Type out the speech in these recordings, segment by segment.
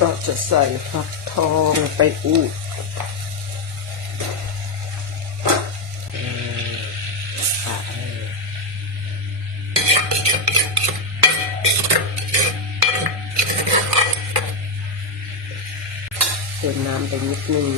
ก็จะใส่ฟักทองไปอูดเติมน้ำไปนิดนึง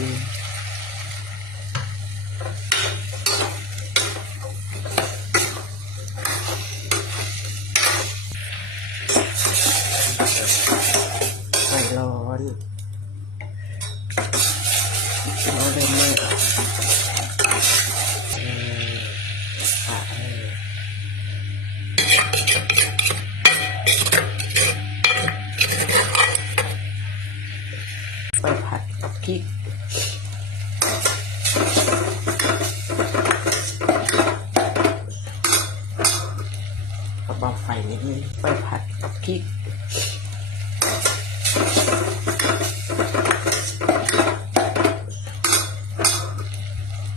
เอาเบาไฟนิดนึงไปผัดพริก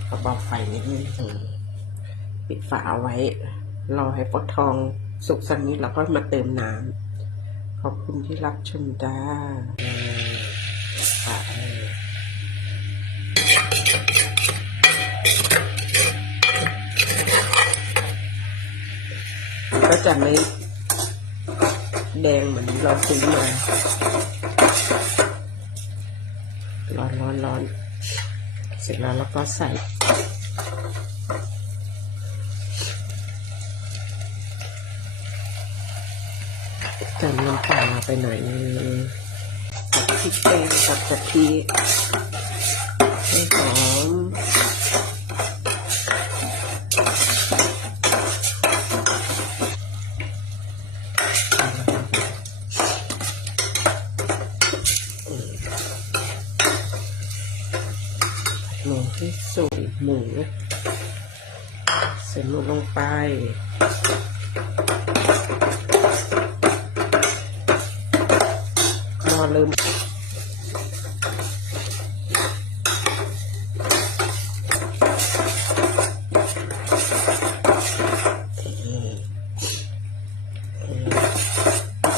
เอาเบาไฟนิดนึงปิดฝาเอาไว้ รอให้ฟักทองสุกสักนิดแล้วก็มาเติมน้ำขอบคุณที่รับชมจ้าเอออะเออ ก็จะไม่แดงเหมือนเราซื้อมาร้อนร้อนร้อนเสร็จแล้วเราก็ใส่เติมน้ำปลาไปหน่อยนึงกับพริกแกงกับกะทิให้หอมหมูให้สุก หมูใส่หมูลงไปพอเริ่ม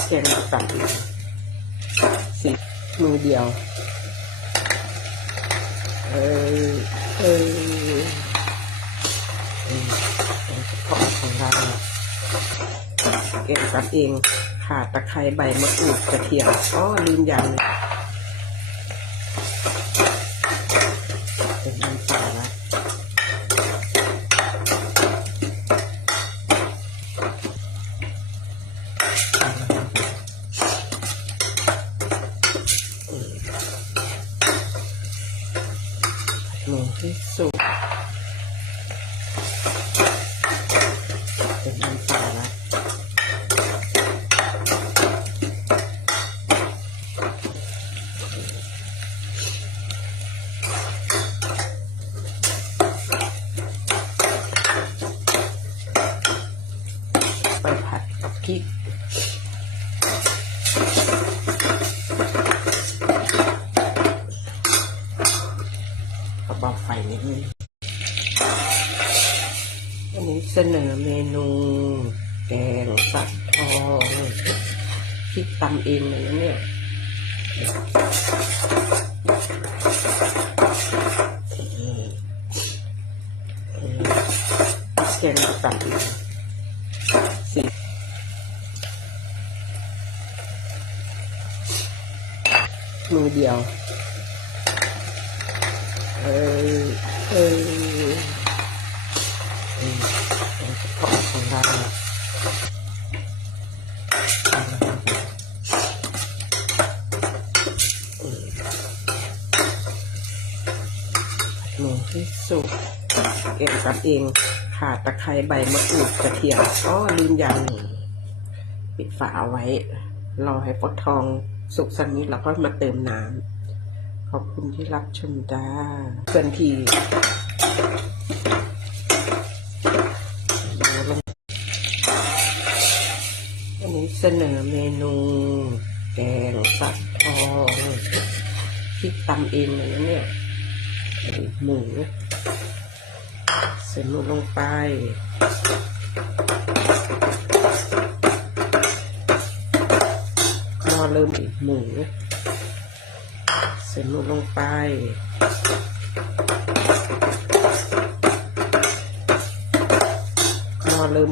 แกงตัดสิมือเดียว เออเออ เองกับเองข่าตะไคร้ใบมะกรูดกระเทียมอ๋อลืมอย่างนึงเป็นน้ำปลาละหมูที่สุกเป็นน้ำปลาละ ไปผัดกับพริก เอาเบาไฟนิดนึงอันนี้เสนอเมนู แกงฟักทองพริกตำเองเลยนะเนี่ยแกงตำเองสิมือเดียว เออเออเออเป็นเฉพาะของเราหมูที่สุกเองกับเองขาตะไคร้ใบมะกรูดกระเทียมอ๋อลืมอย่างหนึ่งปิดฝาเอาไว้ รอให้ฟักทองสุกสักนิดแล้วก็มาเติมน้ำ ขอบคุณที่รับชมจ้าเกินทีลงอันนี้เสนอเมนู แกงฟักทองพริกตำเองเลยนะเนี่ยหมูใส่หมูลงไปเริ่มอีกหมู ส่ลูกลงไป นอนลืม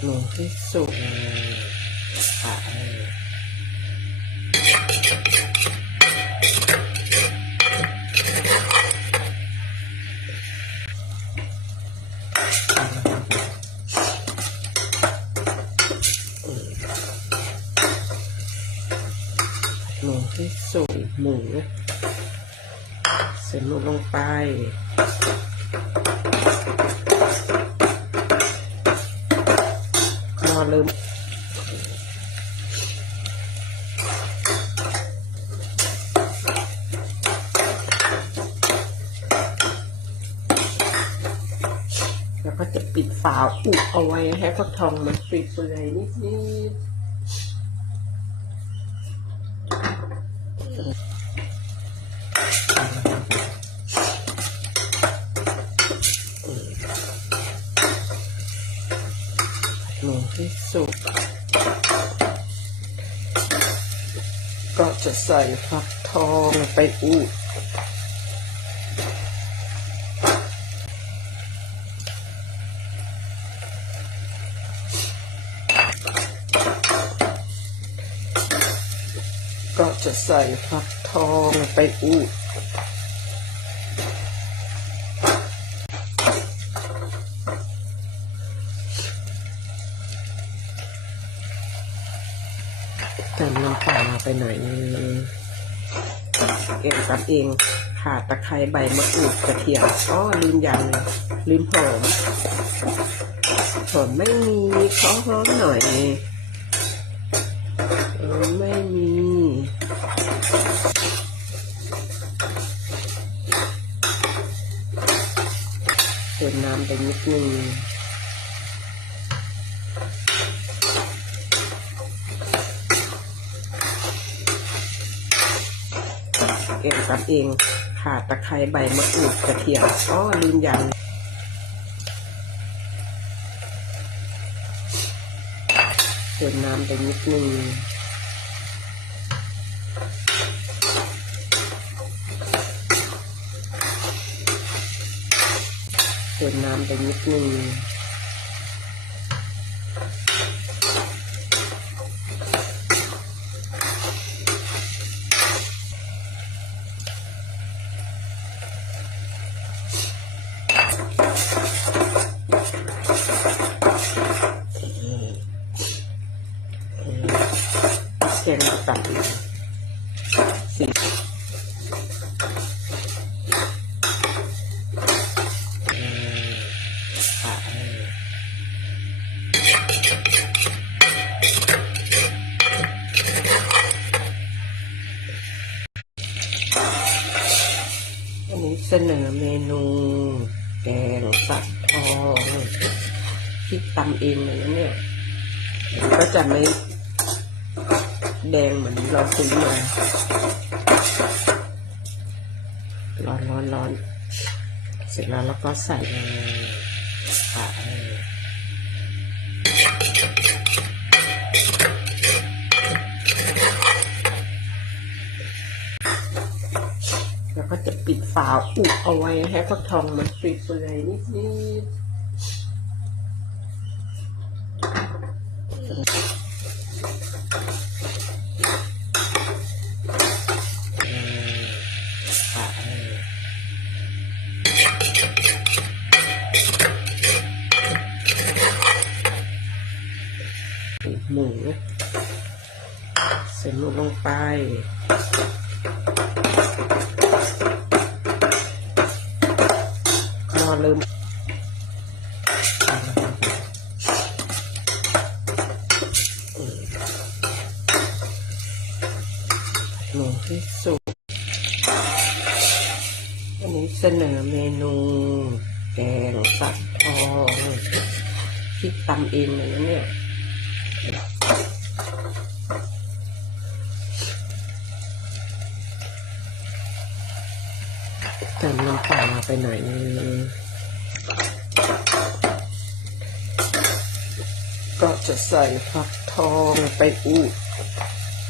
หนูที่สุดอะ ห มูที่สุกหมูใส่หมูลงไปหม้อเริ่มแล้วก็จะปิดฝาอุบเอาไว้ให้ฟักทองมันปริเปื่อยนิดๆ หมูที่ สุกก็จะใส่ฟักทองไปอูดก็จะใส่ฟักทองไปอูด เติมน้ำปลาไปหน่อยนึงเองกับเองขาตะไคร้ใบมะกรูดกระเทียมอ๋อลืมอย่างนึงลืมหอมหอมไม่มีขอหอมหน่อยไม่มีเติมน้ำไปนิดนึง เองกับเองขาตะไคร้ใบมะกรูดกระเทียมอ๋อลืมอย่างเติมน้ำไปนิดนึงเติมน้ำไปนิดนึงแกงตับสีเอออะเอออันนี้เสนอเมนู แกงสักทองที่ตำเองเลยนะเนี่ย ก็จะไม่แดงเหมือนเราซื้อมาร้อนร้อนร้อนเสร็จแล้วแล้วก็ใส่อ่เออแล้วก็จะปิด ฝาอุบเอาไว้ให้ฟักทองมันเปื่อยนิดๆอะเออหมูใส่หมูลงไป อเริ่มหมูที่สุกวันนี้เสนอเมนู แกงสับทองที่ตำเองเลยนะเนี่ยเติมน้ำปลาไปหน่อยนึง จะใส่ฟักทองไปอูด